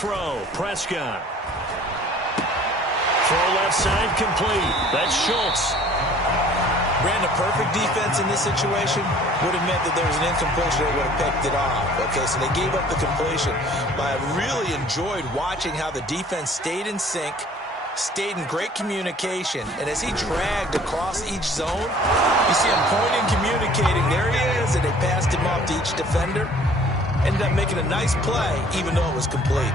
throw. Prescott. Throw left side complete. That's Schultz. Brandon, perfect defense in this situation would have meant that there was an incompletion that would have picked it off. Okay, so they gave up the completion. But I really enjoyed watching how the defense stayed in sync, stayed in great communication, and as he dragged across each zone, you see him pointing, communicating. There he is, and they passed him off to each defender. Ended up making a nice play, even though it was complete.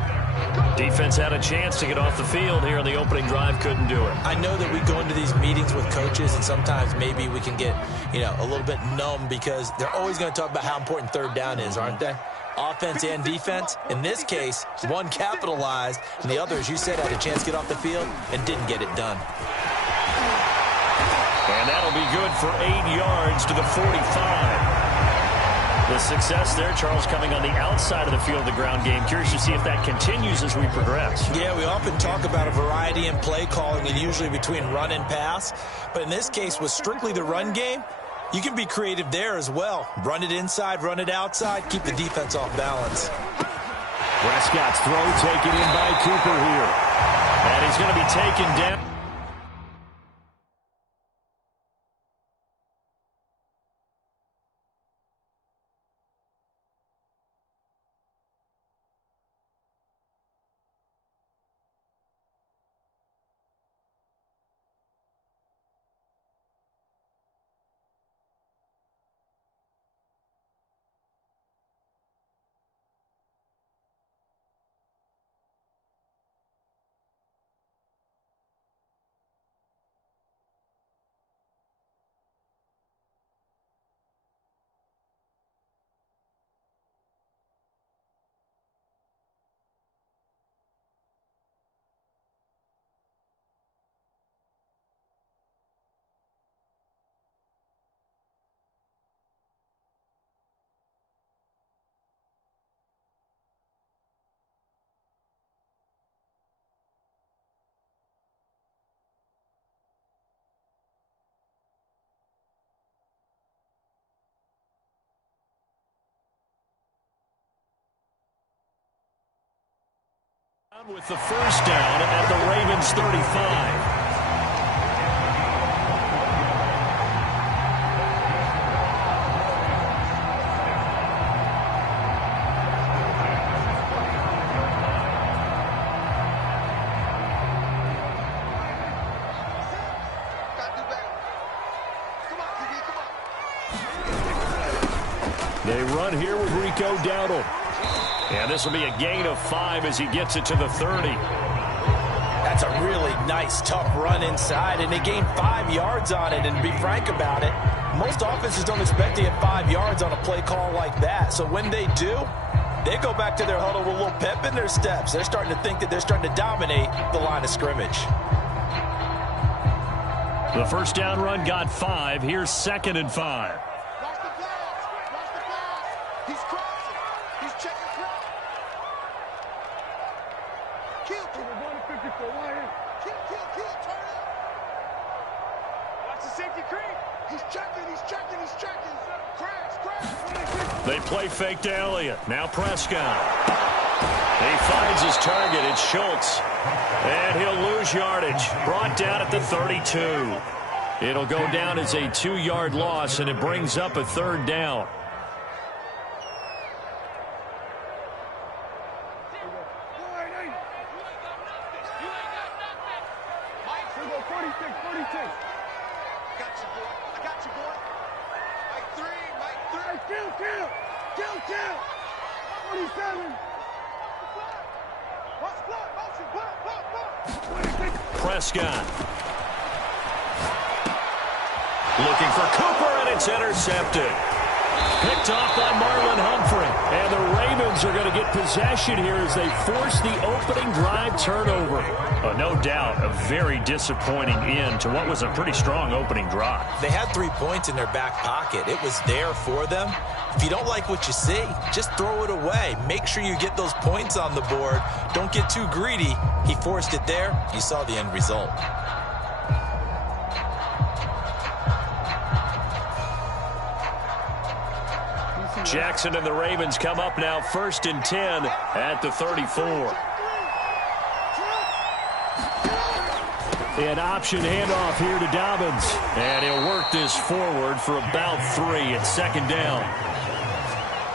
Defense had a chance to get off the field here on the opening drive, couldn't do it. I know that we go into these meetings with coaches, and sometimes maybe we can get, a little bit numb because they're always going to talk about how important third down is, aren't they? Offense and defense. In this case, one capitalized, and the other, as you said, had a chance to get off the field and didn't get it done. And that'll be good for 8 yards to the 45. The success there, Charles, coming on the outside of the field, the ground game. Curious to see if that continues as we progress. Yeah, we often talk about a variety in play calling and usually between run and pass. But in this case, with strictly the run game, you can be creative there as well. Run it inside, run it outside, keep the defense off balance. Prescott's throw taken in by Cooper here. And he's going to be taken down. With the first down at the Ravens 35. They run here with Rico Dowdle. And this will be a gain of 5 as he gets it to the 30. That's a really nice, tough run inside, and they gained 5 yards on it. And to be frank about it, most offenses don't expect to get 5 yards on a play call like that. So when they do, they go back to their huddle with a little pep in their steps. They're starting to think that they're starting to dominate the line of scrimmage. The first down run got 5. Here's 2nd and 5. They play fake to Elliott. Now Prescott. He finds his target. It's Schultz. And he'll lose yardage. Brought down at the 32. It'll go down as a 2-yard loss, and it brings up a 3rd down. Prescott. Looking for Cooper, and it's intercepted. Picked off by Marlon Humphrey. And the Ravens are going to get possession here as they force the opening drive turnover. No doubt a very disappointing end to what was a pretty strong opening drive. They had 3 points in their back pocket. It was there for them. If you don't like what you see, just throw it away. Make sure you get those points on the board. Don't get too greedy. He forced it there. You saw the end result. Jackson and the Ravens come up now 1st and 10 at the 34. An option handoff here to Dobbins. And he'll work this forward for about 3 at second down.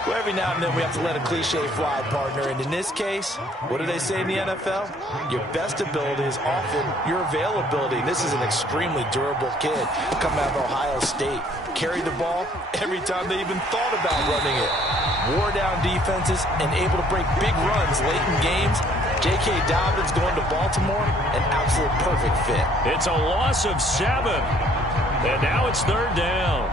Well, every now and then we have to let a cliche fly, partner. And in this case, what do they say in the NFL? Your best ability is often your availability. This is an extremely durable kid coming out of Ohio State. Carried the ball every time they even thought about running it. Wore down defenses and able to break big runs late in games. J.K. Dobbins going to Baltimore, an absolute perfect fit. It's a loss of 7. And now it's third down.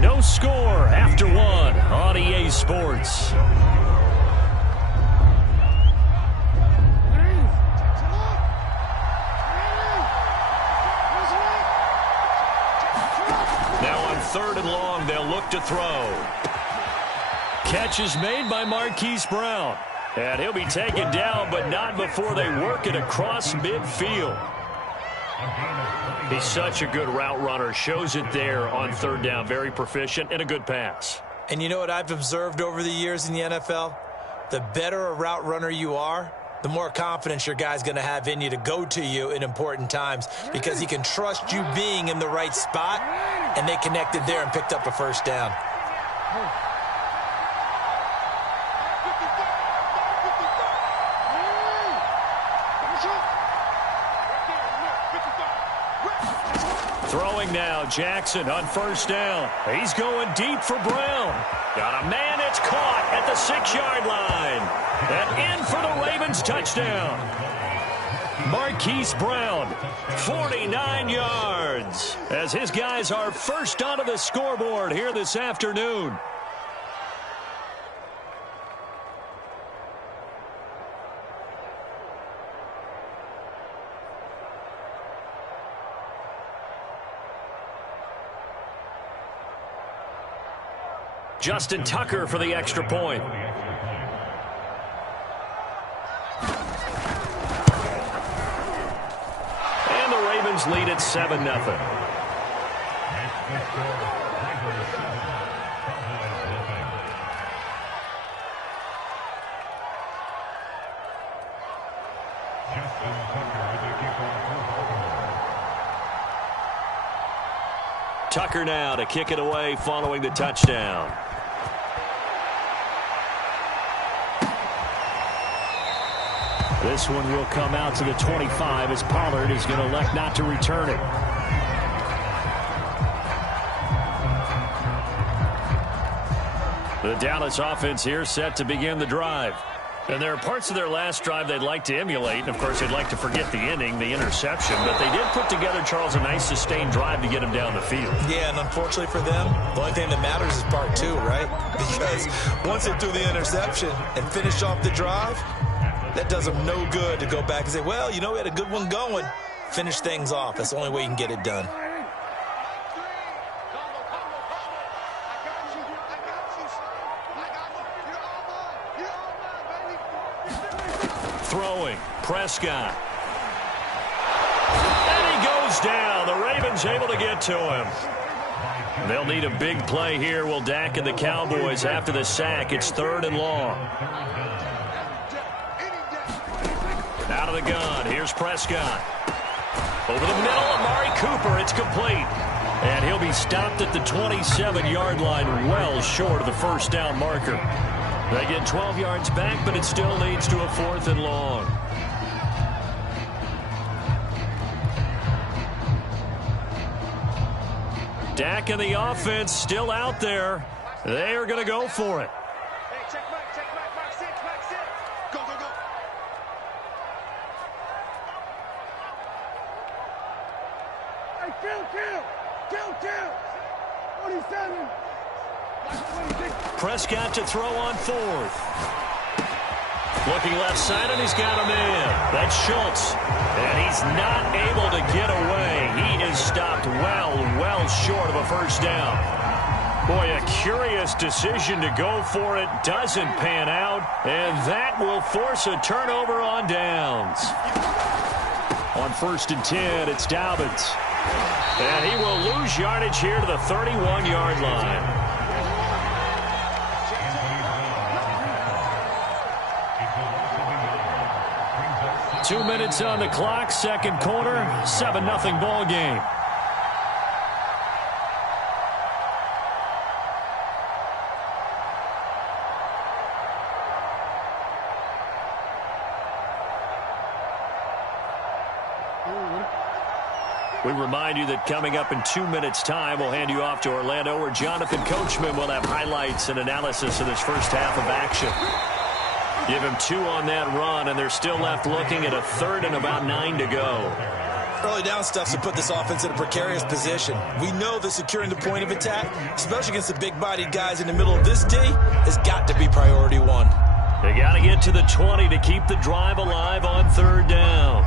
No score after 1 on EA Sports. Now on 3rd and long, they'll look to throw. Catch is made by Marquise Brown. And he'll be taken down, but not before they work it across midfield. He's such a good route runner. Shows it there on 3rd down. Very proficient and a good pass. And you know what I've observed over the years in the NFL? The better a route runner you are, the more confidence your guy's going to have in you to go to you in important times because he can trust you being in the right spot, and they connected there and picked up a first down. Throwing now, Jackson on 1st down. He's going deep for Brown. Got a man, it's caught at the 6-yard line. And in for the Ravens touchdown. Marquise Brown, 49 yards. As his guys are first onto the scoreboard here this afternoon. Justin Tucker for the extra point. And the Ravens lead at 7-0. Tucker now to kick it away following the touchdown. This one will come out to the 25 as Pollard is going to elect not to return it. The Dallas offense here set to begin the drive. And there are parts of their last drive they'd like to emulate. And, of course, they'd like to forget the inning, the interception. But they did put together, Charles, a nice sustained drive to get him down the field. Yeah, and unfortunately for them, the only thing that matters is part 2, right? Because once they threw the interception and finished off the drive, that does them no good to go back and say, well, you know, we had a good one going. Finish things off. That's the only way you can get it done. Throwing, Prescott. And he goes down. The Ravens able to get to him. They'll need a big play here. Will Dak and the Cowboys after the sack. It's 3rd and long. Out of the gun. Here's Prescott. Over the middle, Amari Cooper. It's complete. And he'll be stopped at the 27-yard line, well short of the first down marker. They get 12 yards back, but it still leads to a 4th and long. Dak and the offense still out there. They are going to go for it. Hey, check back, sit. Go. Hey, kill. 47. Prescott to throw on 4th. Looking left side, and he's got a man. That's Schultz. And he's not able to get away. He is stopped well short of a first down. Boy, a curious decision to go for it. Doesn't pan out. And that will force a turnover on downs. On 1st and 10, it's Dobbins. And he will lose yardage here to the 31-yard line. 2 minutes on the clock, second quarter, 7-0 ball game. We remind you that coming up in 2 minutes' time, we'll hand you off to Orlando, where Jonathan Coachman will have highlights and analysis of this first half of action. Give him 2 on that run, and they're still left looking at a third and about 9 to go. Early down stuff to put this offense in a precarious position. We know that securing the point of attack, especially against the big-bodied guys in the middle of this D, has got to be priority 1. They got to get to the 20 to keep the drive alive on third down.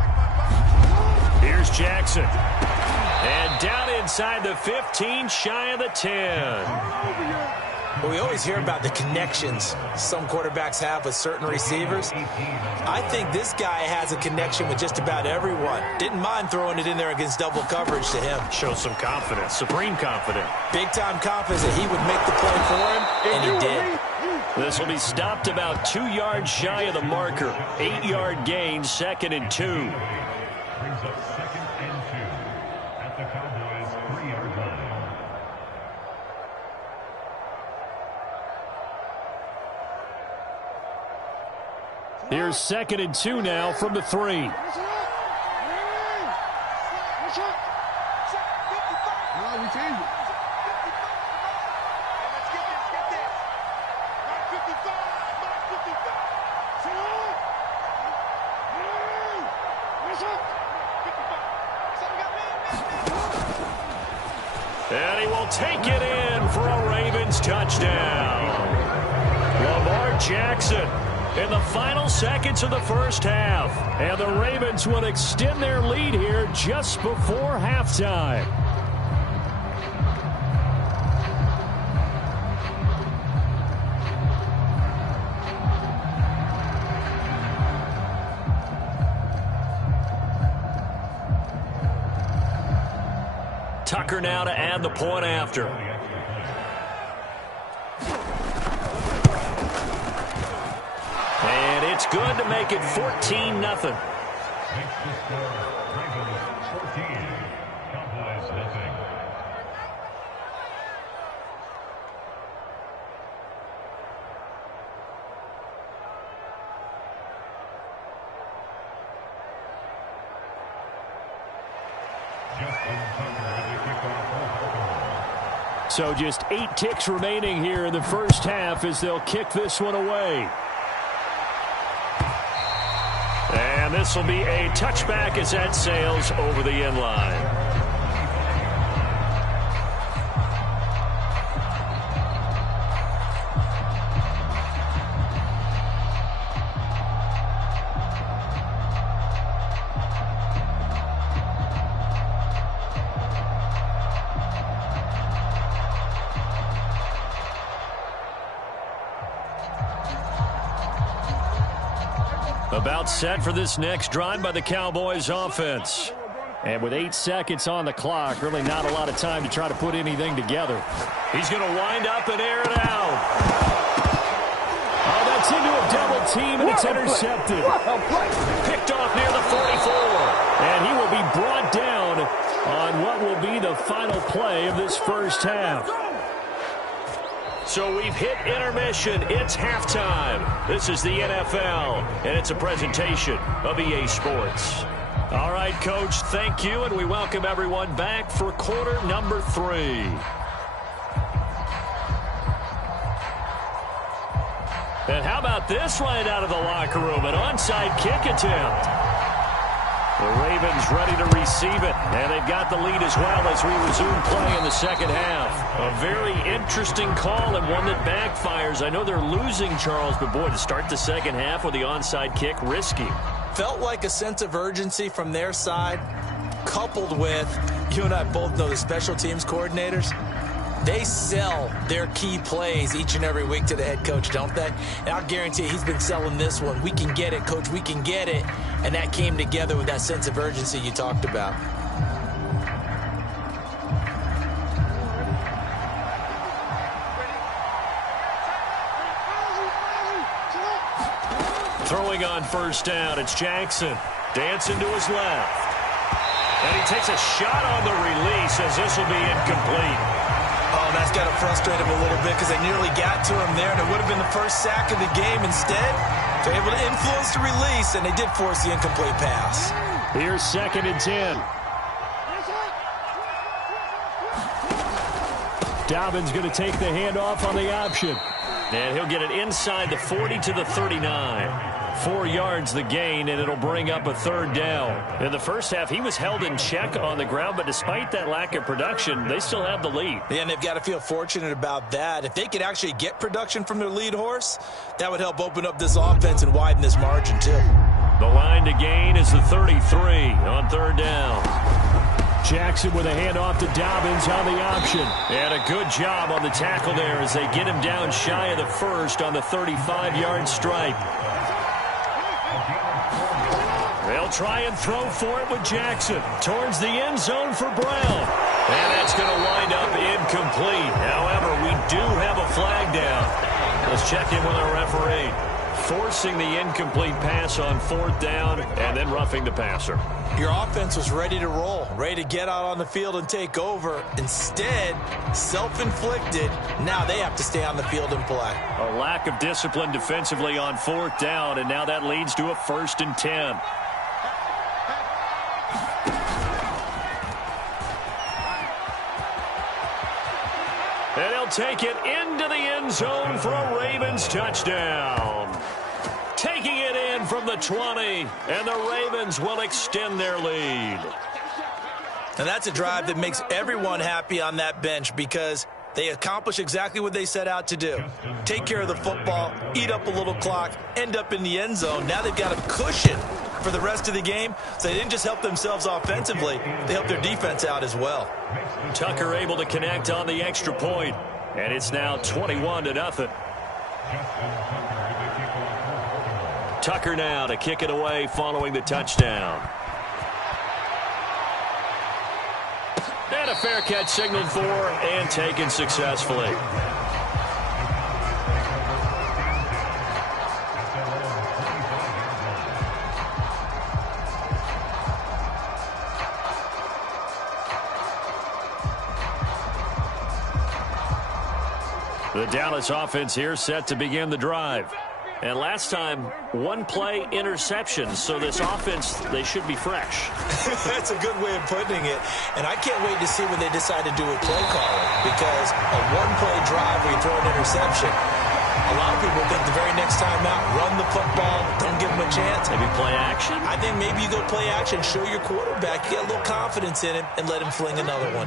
Here's Jackson. And down inside the 15, shy of the 10. Well, we always hear about the connections some quarterbacks have with certain receivers. I think this guy has a connection with just about everyone. Didn't mind throwing it in there against double coverage to him. Shows some confidence, supreme confidence. Big-time confidence that he would make the play for him, and he did. This will be stopped about 2 yards shy of the marker. 8-yard gain, 2nd and 2. Brings up 2nd and 2 at the Cowboys' 3-yard line. Here's 2nd and 2 now from the 3. And he will take it in for a Ravens touchdown. Lamar Jackson in the final seconds of the first half. And the Ravens will extend their lead here just before halftime. Tucker now to add the point after. And it's good to make it 14-0. Makes the score Ravens 14, Cowboys nothing. So just 8 ticks remaining here in the first half as they'll kick this one away. And this will be a touchback as that sails over the end line. About set for this next drive by the Cowboys offense. And with 8 seconds on the clock, really not a lot of time to try to put anything together. He's going to wind up and air it out. Oh, that's into a double team, and it's intercepted. Picked off near the 44. And he will be brought down on what will be the final play of this first half. So we've hit intermission. It's halftime. This is the NFL, and it's a presentation of EA Sports. All right, Coach, thank you, and we welcome everyone back for quarter number 3. And how about this right out of the locker room? An onside kick attempt. The Ravens ready to receive it, and they've got the lead as well as we resume play in the second half. A very interesting call and one that backfires. I know they're losing, Charles, but boy, to start the second half with the onside kick, risky. Felt like a sense of urgency from their side, coupled with, you and I both know the special teams coordinators. They sell their key plays each and every week to the head coach, don't they? And I'll guarantee you he's been selling this one. We can get it, Coach, we can get it. And that came together with that sense of urgency you talked about. Throwing on first down, it's Jackson. Dancing to his left. And he takes a shot on the release as this will be incomplete. Oh, that's got to frustrate him a little bit because they nearly got to him there, and it would have been the first sack of the game. Instead, they're able to influence the release, and they did force the incomplete pass. Here's 2nd and 10. Dobbins going to take the handoff on the option. And he'll get it inside the 40 to the 39. 4 yards the gain, and it'll bring up a 3rd down. In the first half, he was held in check on the ground, but despite that lack of production, they still have the lead. Yeah, and they've got to feel fortunate about that. If they could actually get production from their lead horse, that would help open up this offense and widen this margin, too. The line to gain is the 33 on 3rd down. Jackson with a handoff to Dobbins on the option. And a good job on the tackle there as they get him down shy of the 1st on the 35-yard stripe. They'll try and throw for it with Jackson. Towards the end zone for Brown. And that's going to wind up incomplete. However, we do have a flag down. Let's check in with our referee. Forcing the incomplete pass on 4th down and then roughing the passer. Your offense was ready to roll, ready to get out on the field and take over. Instead, self-inflicted. Now they have to stay on the field and play. A lack of discipline defensively on 4th down, and now that leads to a 1st and 10. And he'll take it into the end zone for a Ravens touchdown. Taking it in from the 20, and the Ravens will extend their lead. And that's a drive that makes everyone happy on that bench because they accomplish exactly what they set out to do. Take care of the football, eat up a little clock, end up in the end zone. Now they've got a cushion for the rest of the game, so they didn't just help themselves offensively, they helped their defense out as well. Tucker able to connect on the extra point, and it's now 21-0. Tucker now to kick it away following the touchdown. And a fair catch signaled for and taken successfully. The Dallas offense here set to begin the drive. And last time, 1-play interception. So this offense, they should be fresh. That's a good way of putting it. And I can't wait to see what they decide to do with play calling. Because a 1-play drive where you throw an interception, a lot of people think the very next time out, run the football, don't give them a chance. Maybe play action? I think maybe you go play action, show your quarterback, get a little confidence in him, and let him fling another one.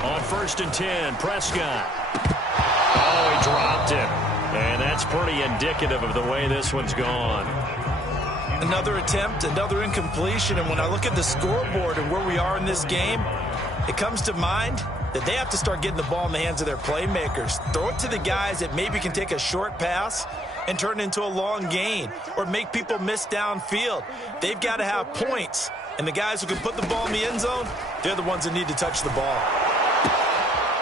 On 1st and 10, Prescott. Oh, he dropped it. And that's pretty indicative of the way this one's gone. Another attempt, another incompletion. And when I look at the scoreboard and where we are in this game, it comes to mind that they have to start getting the ball in the hands of their playmakers. Throw it to the guys that maybe can take a short pass and turn it into a long gain or make people miss downfield. They've got to have points. And the guys who can put the ball in the end zone, they're the ones that need to touch the ball.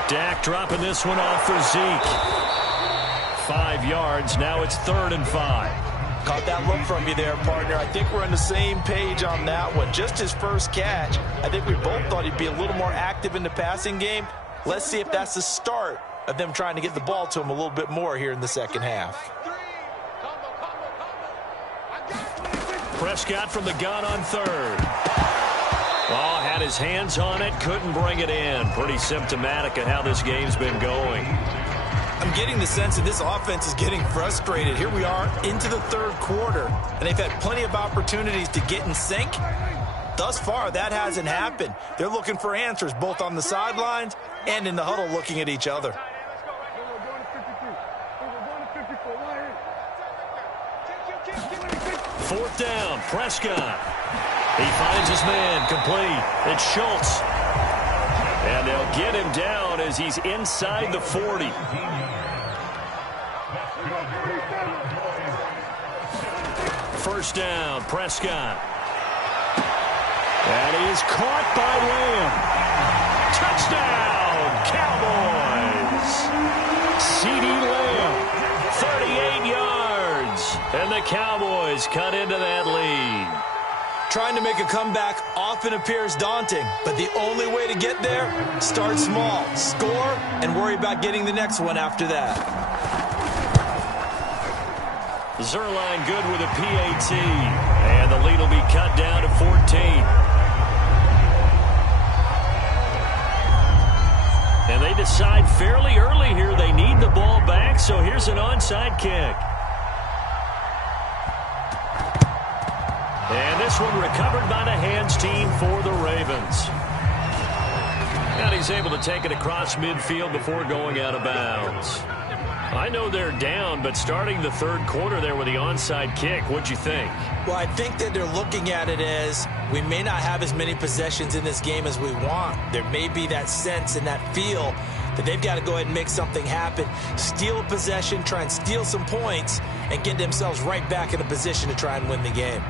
Dak dropping this one off for Zeke. 5 yards. Now it's 3rd and 5. Caught that look from you there, partner. I think we're on the same page on that one. Just his first catch. I think we both thought he'd be a little more active in the passing game. Let's see if that's the start of them trying to get the ball to him a little bit more here in the second half. Prescott from the gun on 3rd. Oh, had his hands on it, couldn't bring it in. Pretty symptomatic of how this game's been going. I'm getting the sense that this offense is getting frustrated. Here we are into the 3rd quarter, and they've had plenty of opportunities to get in sync. Thus far, that hasn't happened. They're looking for answers both on the sidelines and in the huddle looking at each other. Fourth down, Prescott. He finds his man, complete. It's Schultz. And they'll get him down as he's inside the 40. First down, Prescott. And he's caught by Lamb. Touchdown, Cowboys. CeeDee Lamb, 38 yards. And the Cowboys cut into that lead. Trying to make a comeback often appears daunting, but the only way to get there, start small, score, and worry about getting the next one after that. Zerline good with a PAT, and the lead will be cut down to 14. And they decide fairly early here they need the ball back, so here's an onside kick. And this one recovered by the hands team for the Ravens. And he's able to take it across midfield before going out of bounds. I know they're down, but starting the third quarter there with the onside kick, what'd you think? Well, I think that they're looking at it as we may not have as many possessions in this game as we want. There may be that sense and that feel that they've got to go ahead and make something happen, steal a possession, try and steal some points, and get themselves right back in a position to try and win the game.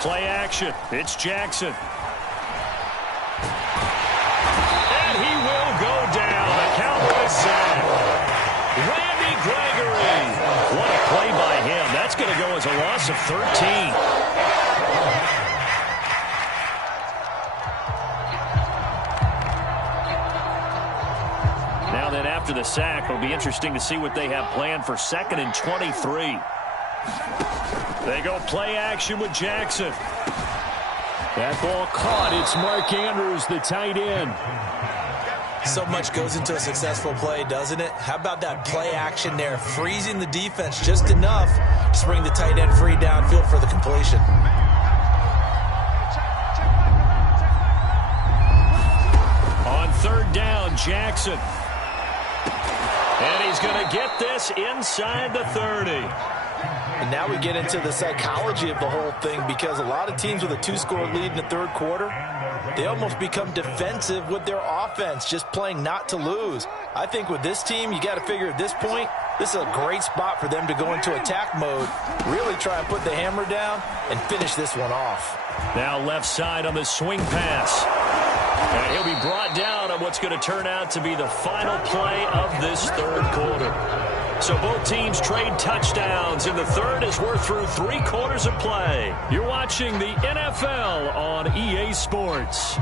Play action. It's Jackson. And he will go down. The Cowboys sack. Randy Gregory. What a play by him. That's going to go as a loss of 13. Now then, after the sack, it'll be interesting to see what they have planned for 2nd and 23. They go play action with Jackson. That ball caught. It's Mark Andrews, the tight end. So much goes into a successful play, doesn't it? How about that play action there, freezing the defense just enough to bring the tight end free downfield for the completion. On 3rd down, Jackson. And he's going to get this inside the 30. And now we get into the psychology of the whole thing, because a lot of teams with a 2-score lead in the third quarter, they almost become defensive with their offense, just playing not to lose. I think with this team, you got to figure at this point, this is a great spot for them to go into attack mode, really try and put the hammer down and finish this one off. Now left side on the swing pass. And he'll be brought down on what's going to turn out to be the final play of this third quarter. So both teams trade touchdowns in the third as we're through 3 quarters of play. You're watching the NFL on EA Sports.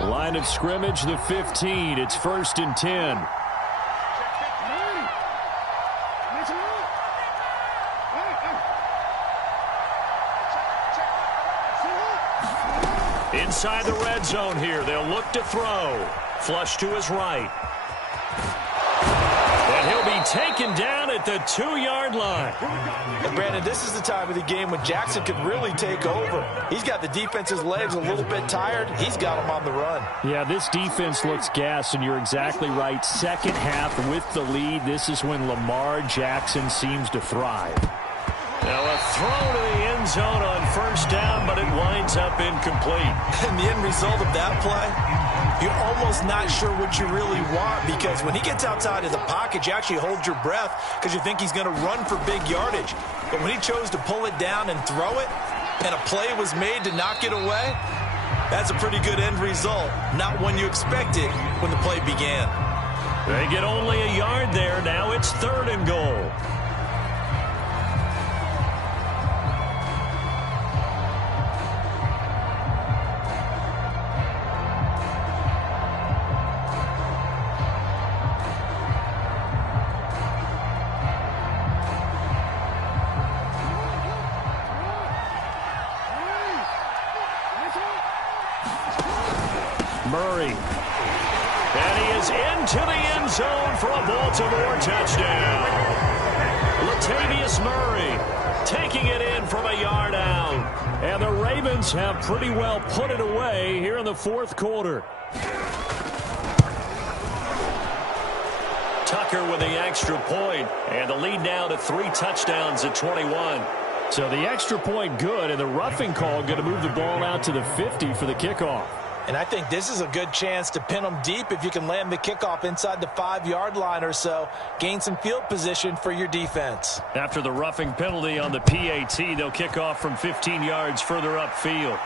Line of scrimmage, the 15. It's 1st and 10. Inside the red zone here. They'll look to throw. Flush to his right. And he'll be taken down at the 2-yard line. And Brandon, this is the time of the game when Jackson could really take over. He's got the defense's legs a little bit tired. He's got them on the run. Yeah, this defense looks gassed, and you're exactly right. Second half with the lead, this is when Lamar Jackson seems to thrive. Now a throw to the end zone on 1st down, but it winds up incomplete. And the end result of that play, you're almost not sure what you really want, because when he gets outside of the pocket, you actually hold your breath because you think he's going to run for big yardage. But when he chose to pull it down and throw it, and a play was made to knock it away, that's a pretty good end result. Not one you expected when the play began. They get only a yard there. Now it's 3rd and goal. Murray. And he is into the end zone for a Baltimore touchdown. Latavius Murray taking it in from a yard out. And the Ravens have pretty well put it away here in the 4th quarter. Tucker with the extra point, and the lead now to 3 touchdowns at 21. So the extra point good, and the roughing call going to move the ball out to the 50 for the kickoff. And I think this is a good chance to pin them deep if you can land the kickoff inside the 5-yard line or so. Gain some field position for your defense. After the roughing penalty on the PAT, they'll kick off from 15 yards further upfield.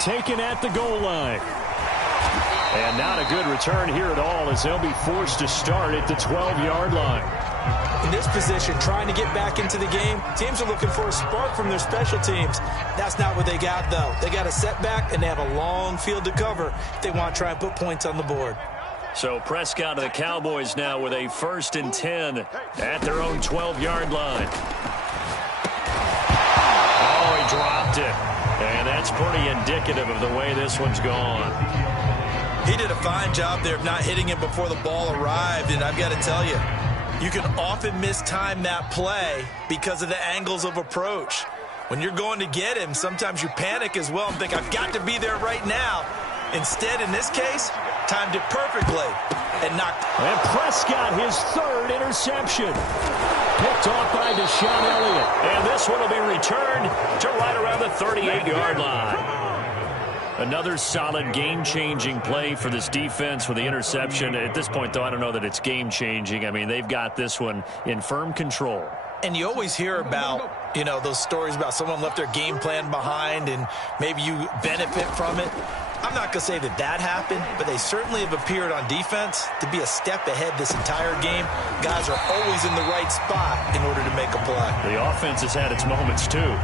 Taken at the goal line. And not a good return here at all as they'll be forced to start at the 12-yard line. In this position, trying to get back into the game, teams are looking for a spark from their special teams. That's not what they got, though. They got a setback, and they have a long field to cover if they want to try and put points on the board. So Prescott and the Cowboys now with a 1st and 10 at their own 12-yard line. Oh, he dropped it. And that's pretty indicative of the way this one's gone. He did a fine job there of not hitting him before the ball arrived, and I've got to tell you, you can often mistime that play because of the angles of approach. When you're going to get him, sometimes you panic as well and think, I've got to be there right now. Instead, in this case, timed it perfectly and knocked. And Prescott, his 3rd interception. Picked off by Deshaun Elliott. And this one will be returned to right around the 38-yard line. Another solid game-changing play for this defense with the interception. At this point, though, I don't know that it's game-changing. I mean, they've got this one in firm control. And you always hear about, you know, those stories about someone left their game plan behind and maybe you benefit from it. I'm not going to say that that happened, but they certainly have appeared on defense to be a step ahead this entire game. Guys are always in the right spot in order to make a play. The offense has had its moments, too.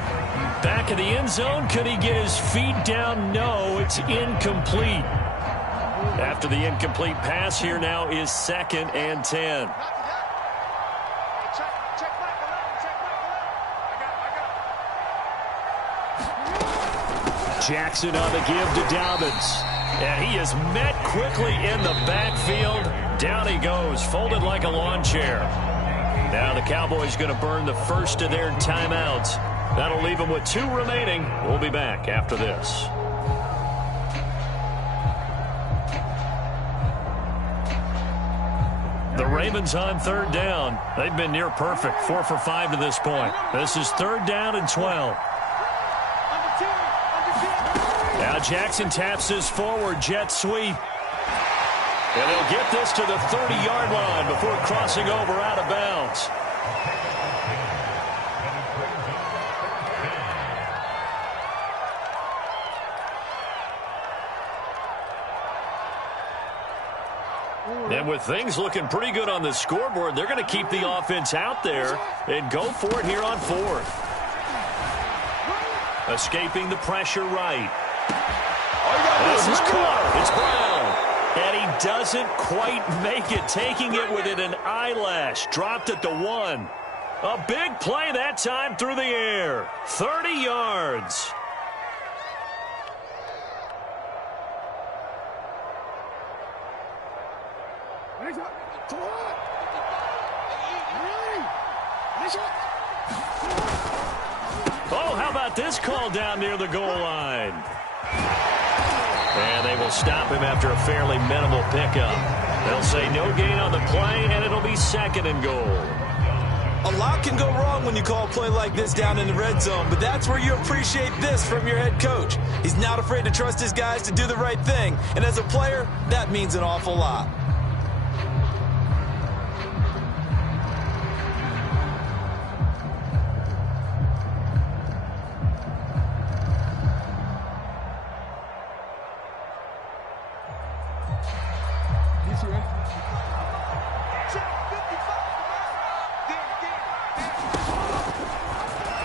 Back in the end zone, could he get his feet down? No, it's incomplete. After the incomplete pass, here now is 2nd and 10. Jackson on the give to Dobbins. And he is met quickly in the backfield. Down he goes, folded like a lawn chair. Now the Cowboys going to burn the first of their timeouts. That'll leave them with 2 remaining. We'll be back after this. The Ravens on 3rd down. They've been near perfect, 4 for 5 to this point. This is 3rd down and 12. Now Jackson taps his forward jet sweep. And they'll get this to the 30-yard line before crossing over out of bounds. And with things looking pretty good on the scoreboard, they're going to keep the offense out there and go for it here on 4th. Escaping the pressure right. This is caught. It's Brown. And he doesn't quite make it, taking it within an eyelash. Dropped at the 1. A big play that time through the air. 30 yards. Oh, how about this call down near the goal line? And they will stop him after a fairly minimal pickup. They'll say no gain on the play, and it'll be 2nd and goal. A lot can go wrong when you call a play like this down in the red zone, but that's where you appreciate this from your head coach. He's not afraid to trust his guys to do the right thing, and as a player, that means an awful lot.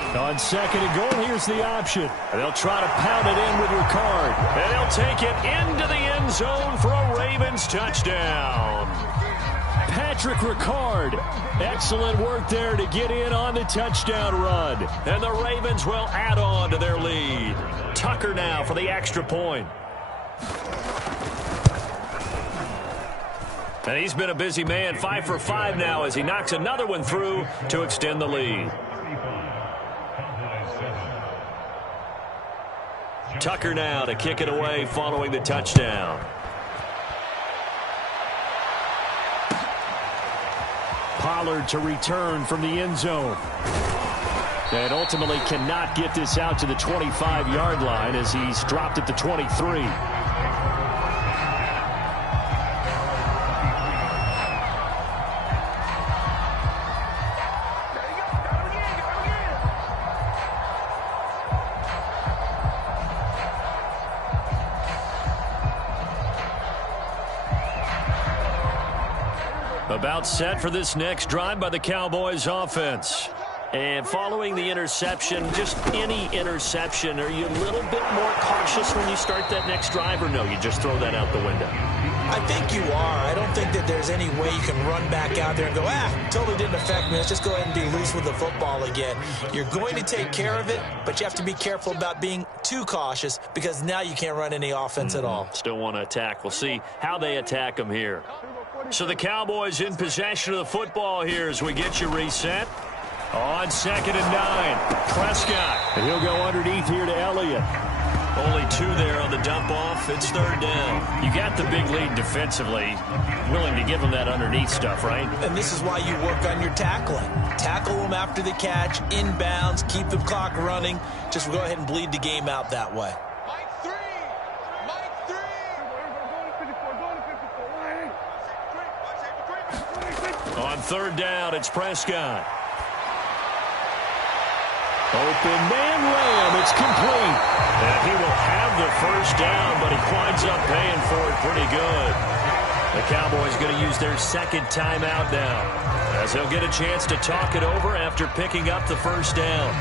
On 2nd and goal, here's the option. And they'll try to pound it in with Ricard. And they'll take it into the end zone for a Ravens touchdown. Patrick Ricard. Excellent work there to get in on the touchdown run. And the Ravens will add on to their lead. Tucker now for the extra point. And he's been a busy man, 5 for 5 now as he knocks another one through to extend the lead. Tucker now to kick it away following the touchdown. Pollard to return from the end zone. And ultimately cannot get this out to the 25-yard line as he's dropped at the 23. About set for this next drive by the Cowboys offense. And following the interception, just any interception, are you a little bit more cautious when you start that next drive, or no, you just throw that out the window? I think you are. I don't think that there's any way you can run back out there and go, totally didn't affect me. Let's just go ahead and be loose with the football again. You're going to take care of it, but you have to be careful about being too cautious because now you can't run any offense at all. Still want to attack. We'll see how they attack them here. So the Cowboys in possession of the football here as we get you reset. On 2nd and 9, Prescott. And he'll go underneath here to Elliott. Only 2 there on the dump off. It's 3rd down. You got the big lead defensively. Willing to give them that underneath stuff, right? And this is why you work on your tackling. Tackle them after the catch, inbounds, keep the clock running. Just go ahead and bleed the game out that way. Mike 3. Mike 3. On 3rd down, it's Prescott. Open man ram, it's complete. And he will have the 1st down, but he winds up paying for it pretty good. The Cowboys going to use their 2nd timeout now, as they'll get a chance to talk it over after picking up the 1st down.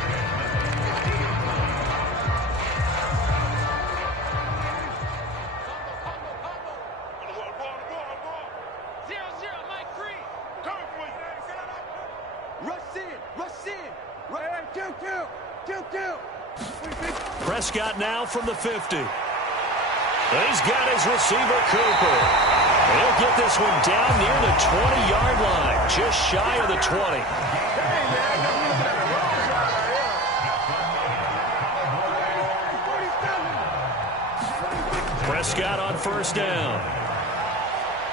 Prescott now from the 50. He's got his receiver, Cooper. He'll get this one down near the 20-yard line, just shy of the 20. Prescott on 1st down.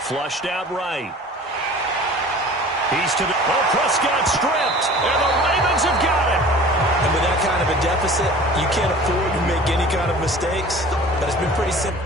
Flushed out right. He's to the... Oh, Prescott stripped, and the Ravens have got it. And with that kind of a deficit, you can't afford to make any kind of mistakes. But it's been pretty simple.